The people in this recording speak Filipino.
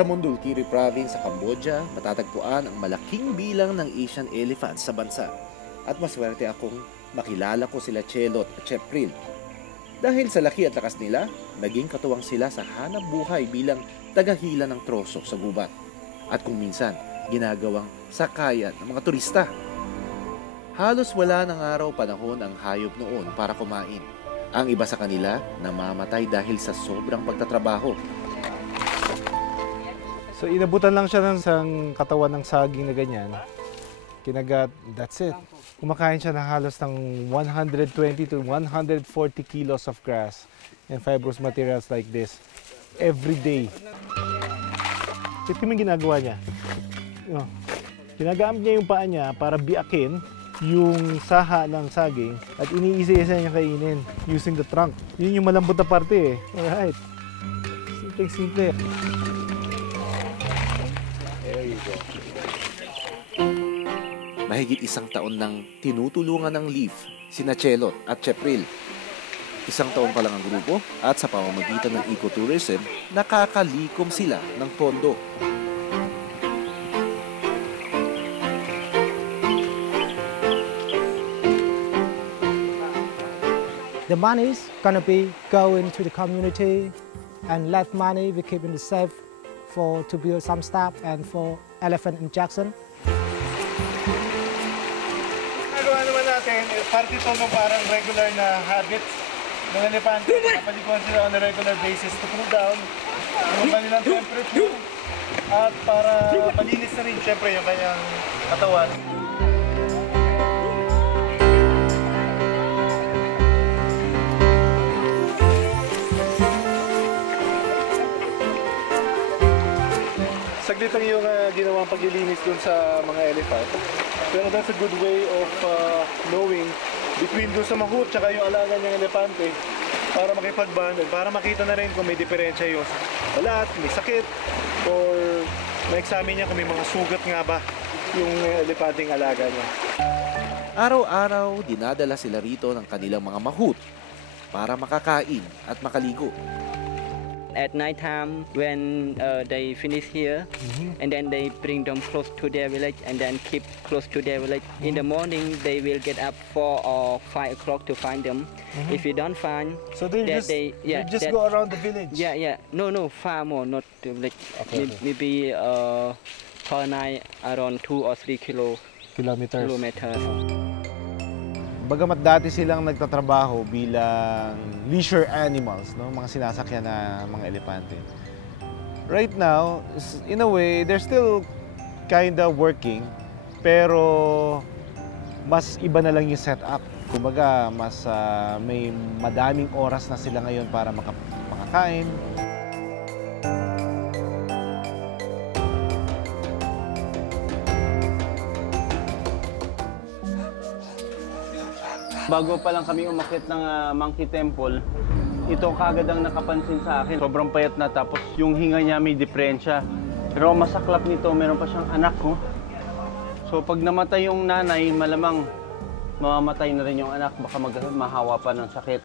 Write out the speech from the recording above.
Sa Mondulkiri Province sa Cambodia, matatagpuan ang malaking bilang ng Asian elephants sa bansa. At maswerte akong makilala ko sila Chelot at Chepril. Dahil sa laki at lakas nila, naging katuwang sila sa hanap buhay bilang tagahila ng troso sa gubat. At kung minsan, ginagawang sakayan ng mga turista. Halos wala ng araw panahon ang hayop noon para kumain. Ang iba sa kanila namamatay dahil sa sobrang pagtatrabaho. So inabutan lang siya ng isang katawan ng saging na ganyan. Kinagat, that's it. Kumakain siya na halos ng 120 to 140 kilos of grass and fibrous materials like this every day. Ito yung ginagawa niya. Ginagamit niya yung paa niya para biakin yung saha ng saging at iniisa-isa niya kainin using the trunk. Yun yung malambot na parte eh. Alright. Simple-simple. There you go. Mahigit isang taon nang tinutulungan ng Leaf, sina Chelot at Chepril. Isang taon pa lang ang grupo at sa pamamagitan ng ecotourism, nakakalikom sila ng pondo. The money is gonna be going to the community, and that money we keep in the safe to build some stuff and for elephant injection. Nagawa naman natin, part ito ng parang regular na habits ng elepante. Napaliguan sila on a regular basis to cool down, yung kanilang temperature, at para malinis na rin syempre yung kanyang katawan. Saglit lang yung ginawang paglilinis dun sa mga elephant. Pero that's a good way of knowing between dun sa mahout tsaka yung alaga niyang elepante para makipag-bond, para makita na rin kung may diferensya yung balat, may sakit, or ma-examine niya kung may mga sugat nga ba yung elepanteng alaga niya. Araw-araw, dinadala sila rito ng kanilang mga mahout para makakain at makaligo. At night time, when they finish here, and then they bring them close to their village and then keep close to their village. In the morning, they will get up 4 or 5 o'clock to find them. If you don't find, so they just go around the village? Yeah. No, far more, not the village. Okay. Maybe per night around 2 or 3 kilometers. Bagamat dati silang nagtatrabaho bilang leisure animals, no? Mga sinasakyan na mga elepante. Right now, in a way, they're still kinda working, pero mas iba na lang yung setup. Kumbaga, mas may madaming oras na sila ngayon para makakain. Bago pa lang kami umakyat ng Monkey Temple, ito kagad ang nakapansin sa akin. Sobrang payat na, tapos yung hinga niya may diferensya. Pero masaklap nito, meron pa siyang anak. So pag namatay yung nanay, malamang mamamatay na rin yung anak, baka mahawa pa ng sakit.